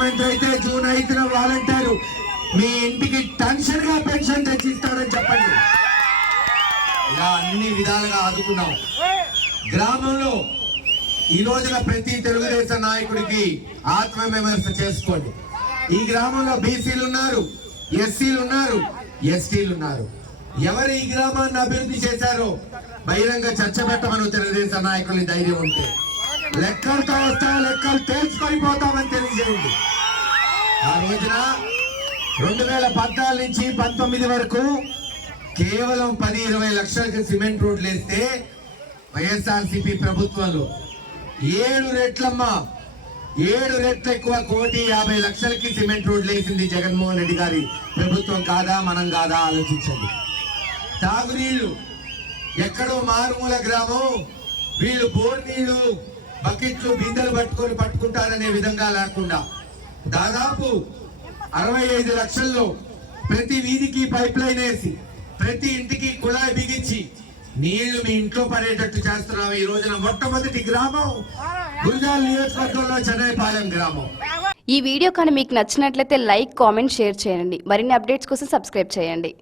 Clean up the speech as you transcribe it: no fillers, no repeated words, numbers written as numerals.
ముఖ్యమంత్రి అయితే June 5న volunteer మీ ఇంటికి టెన్షన్ గా పెన్షన్ తెచ్చిస్తాడని చెప్పండి. ఇలా అన్ని విధాలుగా ఆదుకున్నాం. గ్రామంలో ఈ రోజున ప్రతి తెలుగుదేశం నాయకుడికి ఆత్మ విమర్శ చేసుకోండి. ఈ గ్రామంలో బీసీలు ఉన్నారు, ఎస్సీలు ఉన్నారు, ఎస్టీలు ఉన్నారు. ఎవరు ఈ గ్రామాన్ని అభివృద్ధి చేశారో బహిరంగ చర్చ పెట్టమని తెలుగుదేశం నాయకులు ధైర్యం ఉంటే లెక్కలతో వస్తా, లెక్కలు తేల్చుకొని పోతామని తెలియజేయండి. ఆ రోజున 2014 నుంచి 19 వరకు కేవలం 10-20 లక్షలకు సిమెంట్ రోడ్లు వేస్తే వైఎస్ఆర్సీపీ ప్రభుత్వంలో 7 రెట్లమ్మా, 7 రెట్లు ఎక్కువ 1,50,00,000కి సిమెంట్ రోడ్లు వేసింది జగన్మోహన్ రెడ్డి గారి ప్రభుత్వం. కాదా మనం కాదా ఆలోచించండి. తాగునీళ్లు ఎక్కడో మారుమూల గ్రామం, వీళ్ళు బోర్ నీళ్లు బకెట్లు బిందెలు పట్టుకుంటారనే విధంగా లేకుండా దాదాపు 65 లక్షల్లో ప్రతి వీధికి పైప్ లైన్ వేసి ప్రతి ఇంటికి కుళాయి బిగించి నీళ్లు మీ ఇంట్లో పడేటట్టు చేస్తున్నాం. ఈ రోజున మొట్టమొదటి గ్రామం గురజాల నియోజకవర్గంలో చెన్నైపాలెం గ్రామం. ఈ వీడియో కానీ మీకు నచ్చినట్లయితే లైక్, కామెంట్, షేర్ చేయండి. మరిన్ని అప్డేట్స్ కోసం సబ్స్క్రైబ్ చేయండి.